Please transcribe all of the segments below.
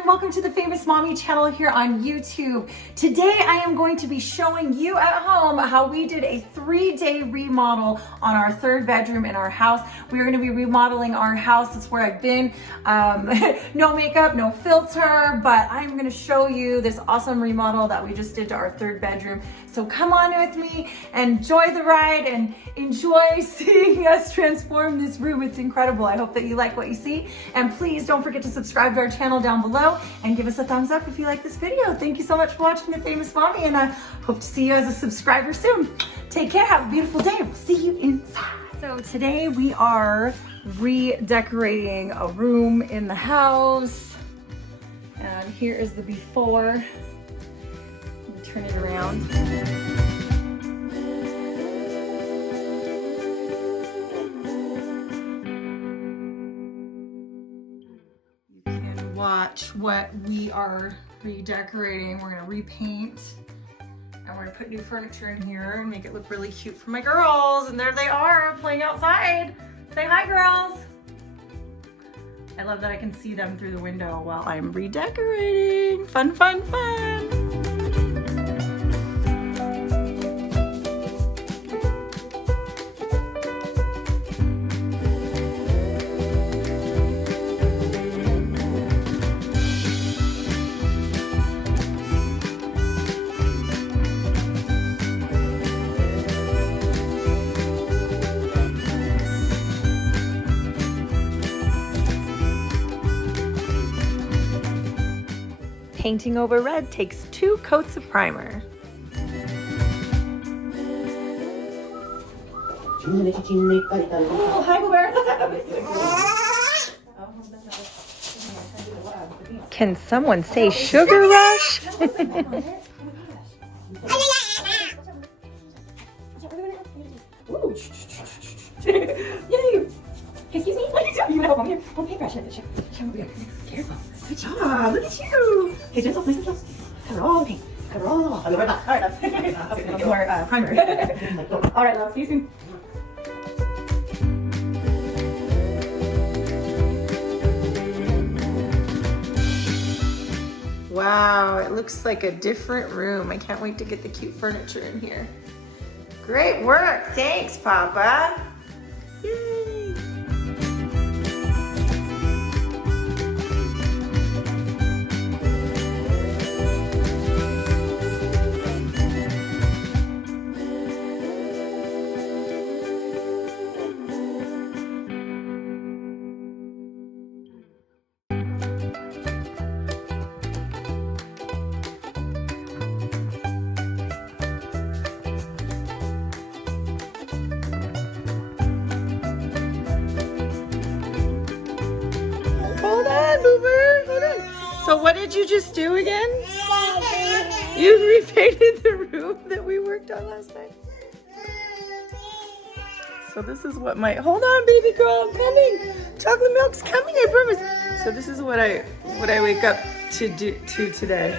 everyone, welcome to the Famous Mommy channel here on YouTube. Today I am going to be showing you at home how we did a 3-day remodel on our third bedroom in our house. We are going to be remodeling our house. That's where I've been. No makeup, no filter, but I'm going to show you this awesome remodel that we just did to our third bedroom. So come on with me, enjoy the ride and enjoy seeing us transform this room. It's incredible. I hope that you like what you see, and please don't forget to subscribe to our channel down below and give us a thumbs up if you like this video. Thank you so much for watching The Famous Mommy, and I hope to see you as a subscriber soon. Take care, have a beautiful day. We'll see you inside. So today we are redecorating a room in the house, and here is the before. Let me turn it around. Watch what we are redecorating. We're gonna repaint, and we're gonna put new furniture in here and make it look really cute for my girls. And there they are playing outside. Say hi, girls. I love that I can see them through the window while I'm redecorating. Fun, fun, fun. Painting over red takes 2 coats of primer. Oh, hi, Boo. Can someone say sugar rush? Yay! Excuse me? You help me here. Oh, paintbrush it. Careful. Good job. Look at you. Okay, gentle, please. Cover all the paint. Cover all the wall. I'll be right back. All right, love. Okay, get more primer. All right, love. See you soon. Wow, it looks like a different room. I can't wait to get the cute furniture in here. Great work. Thanks, Papa. Yay. So what did you just do again? You repainted the room that we worked on last night. So this is what my, hold on baby girl, I'm coming. Chocolate milk's coming, I promise. So this is what I wake up to do today.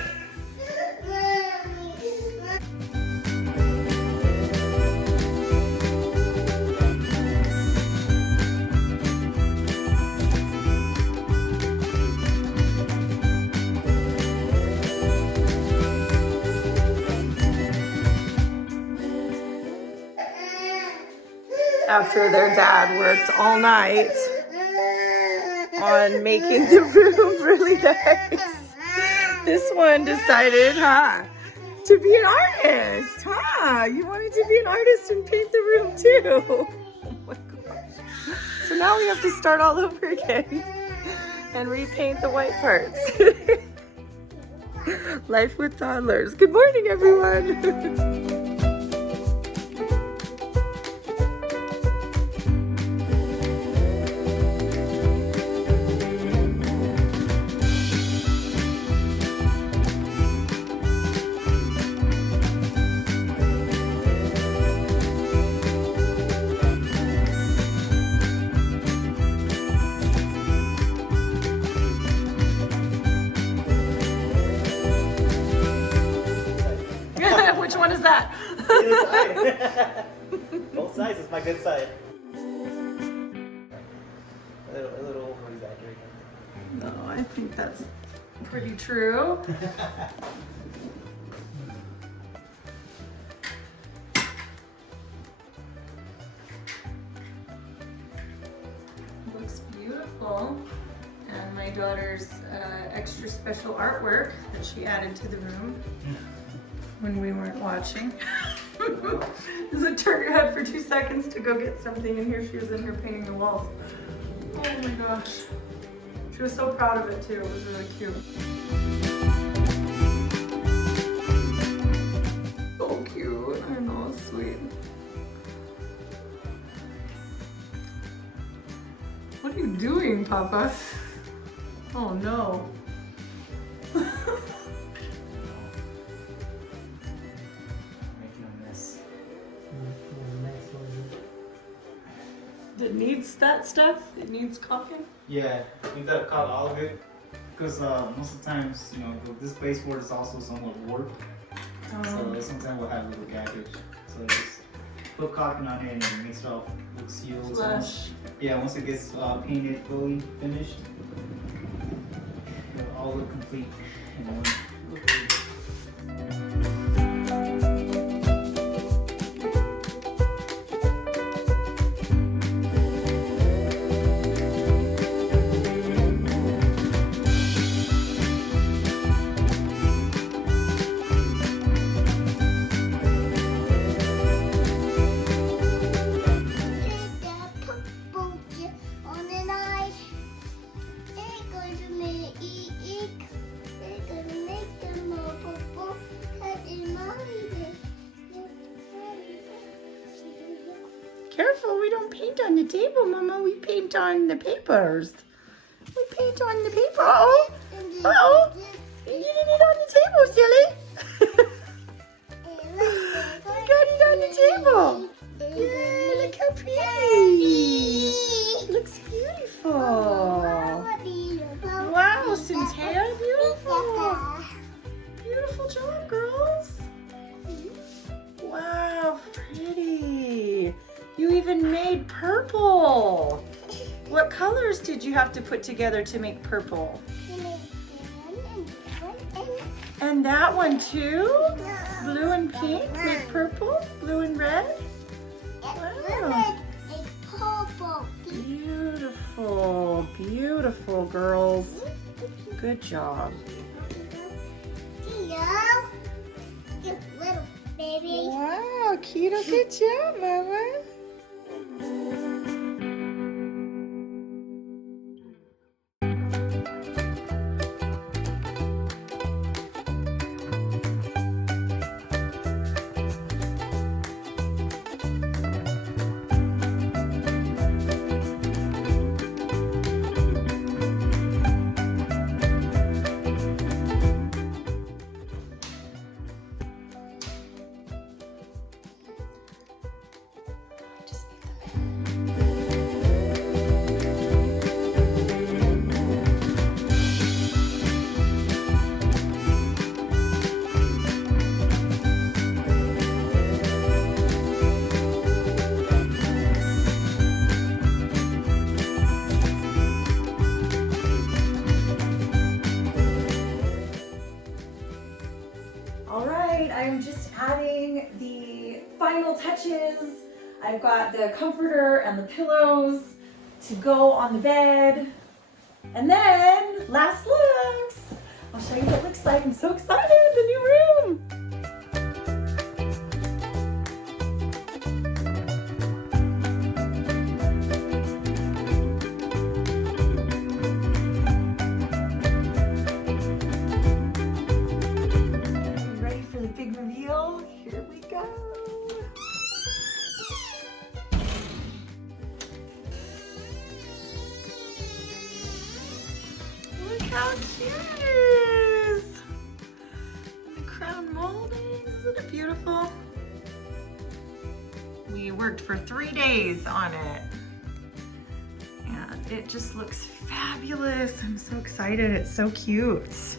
After their dad worked all night on making the room really nice, this one decided, to be an artist, You wanted to be an artist and paint the room too. Oh my gosh. So now we have to start all over again and repaint the white parts. Life with toddlers. Good morning, everyone. Which one is that? Both sides is my good side. A little over exaggerated. No, I think that's Pretty true. Looks beautiful. And my daughter's extra special artwork that she added to the room when we weren't watching. Does it turn your head for 2 seconds to go get something, and here she was in here painting the walls. Oh my gosh. She was so proud of it too. It was really cute. So cute. I know, sweet. What are you doing, Papa? Oh no. Making a mess. It needs that stuff? It needs caulking? Yeah, you gotta cut all of it because most of the times, you know, this baseboard is also somewhat warped. So sometimes we'll have a little gappage. So just put caulking on it and it makes it all look sealed. Flush. Yeah, once it gets painted fully finished, it'll all look complete and it'll look really good. Careful, we don't paint on the table, Mama. We paint on the papers. We paint on the paper. Uh-oh. Uh-oh. You did it on the table, silly. You got it on the table. Yeah, look how pretty. Looks beautiful. Wow, Cynthia, beautiful. Beautiful job, girls. Wow, pretty. You even made purple. What colors did you have to put together to make purple? And that one too? Blue and pink make purple? Blue and red? Wow. Beautiful, beautiful girls. Good job. Little baby. Wow, Keto, good job, Mama. I'm just adding the final touches. I've got the comforter and the pillows to go on the bed. And then, last looks. I'll show you what it looks like. I'm so excited, the new room. Ready for the big reveal? Here we go. Look how cute it is. The crown molding, isn't it beautiful? We worked for 3 days on it. And it just looks fabulous. I'm so excited, it's so cute.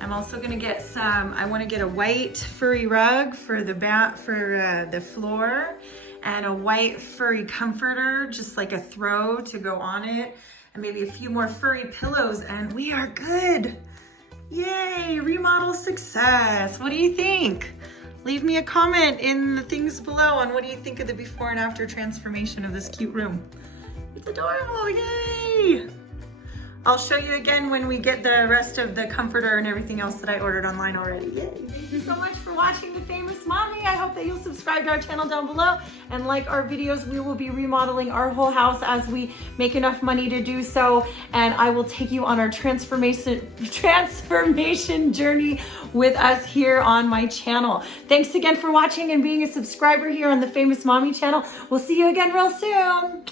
I'm also gonna get I wanna get a white furry rug for the floor and a white furry comforter, just like a throw to go on it. and maybe a few more furry pillows, and we are good. Yay, remodel success. What do you think? Leave me a comment in the things below on what do you think of the before and after transformation of this cute room. It's adorable, yay! I'll show you again when we get the rest of the comforter and everything else that I ordered online already. Yay. Thank you so much for watching The Famous Mommy. I hope that you'll subscribe to our channel down below and like our videos. We will be remodeling our whole house as we make enough money to do so. And I will take you on our transformation journey with us here on my channel. Thanks again for watching and being a subscriber here on The Famous Mommy channel. We'll see you again real soon.